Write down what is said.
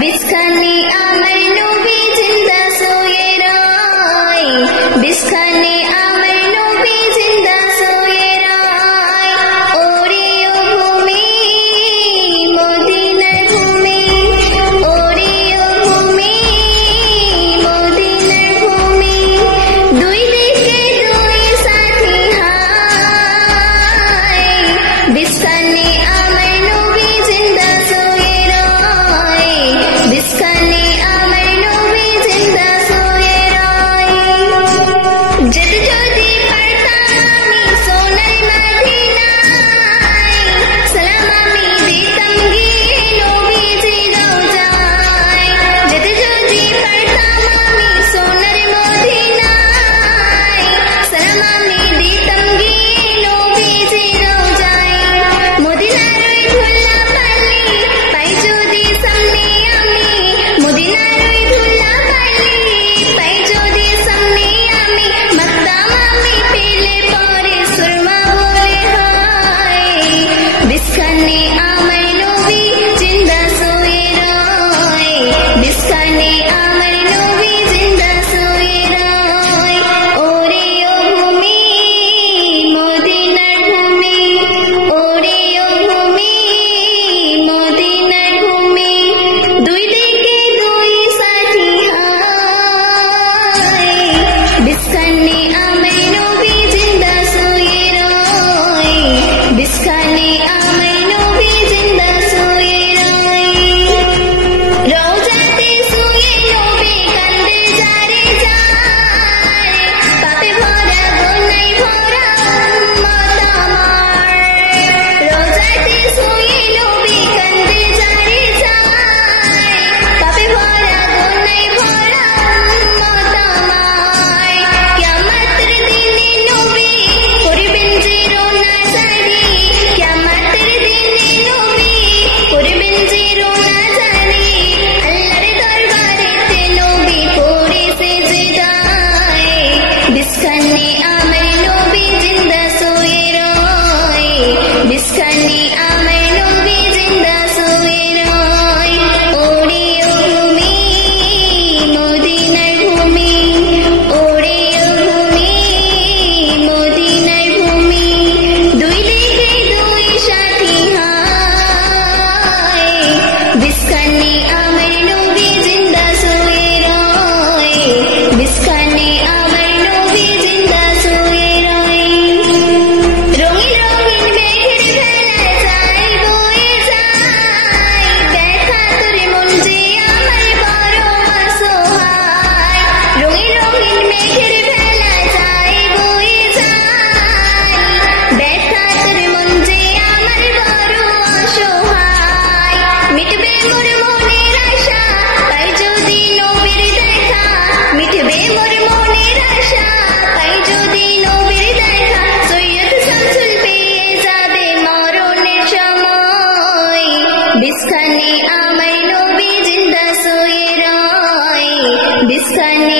बिस्खाने आमर नबी जिंदा सोए राय बिस्खाने आमर नबी जिंदा सोए राय ओरे ओ भूमि मदीनार भूमि ओरे ओ भूमि मदीनार भूमि दुई दिके दुई साथी हाय बिस्खाने आमर नबी जिंदा सोए राय बिस्खाने आमर नबी जिंदा सोए राय जद जदी पड़ताम आमी सोनार मदीनाय सलाम आमी दिताम गिये नबीजी रोजाय जद जदी पड़ताम आमी सोनार मदीनाय सलाम आमी दिताम गिये नबीजी रोजाय मदीनार ओई धुल्ला बाली पाई जदी सामने आमी मदीनार ओई धुल्ला बाली पाई जदी सामने आमी मक्दाम आमी पेले परे सुरमा बोले हाय बिस्खाने आमर नबी जिंदा सोए राय बिस्खाने आमर नबी जिंदा सोए राय ओरे ओ भूमि मदीनार भूमि ओरे ओ भूमि मदीनार भूमि दुई दिके दुई साथी हाय बिस्खाने आमर नबी जिंदा सोए राय बिस्खाने आमर नबी जिंदा सोए राय রওজাতে শুয়ে নবী কান্দে যারে যায় পাপে ভরা গুনাহে ভরা উম্মত আমার রওজাতে শুয়ে নবী কান্দে যারে যায় পাপে ভরা গুনাহে ভরা উম্মত আমার কিয়ামতের দিনে নবী করিবেন যে রোনা জারি কিয়ামতের দিনে নবী করিবেন যে রোনা জারি আল্লাহর দরবারেতে নবী পড়ে সেজদায় বিস্খানে আমর নবী জিন্দা সোয়ে রায় বিস্খানে আমর নবী জিন্দা সোয়ে রায় ওরে ও ভূমি মদিনার ভূমি ওরে ও ভূমি মদিনার ভূমি দুই দিকে দুই সাথী হায় বিস্খানে আমর নবী জিন্দা সোয়ে রায় বিস্খানে আমর নবী জিন্দা সোয়ে রায় রঙিন রঙিন মেঘের ভেলায় যায় বয়ে যায় দেখা তোরে মন যে আমার বড় অসহায় রঙিন রঙিন মেঘের ভেলায় যায় বয়ে যায় দেখা তোরে মন যে আমার বড় অসহায় মিটবে মোর মনের আশা পাই যদি নবীর দেখা মিটবে মোর মনের আশা পাই যদি নবীর দেখা সৈয়দ শামসুল পেয়ে যাবে মরণের সময় বিস্খানে আমর নবী জিন্দা সোয়ে রায় বিস্খানে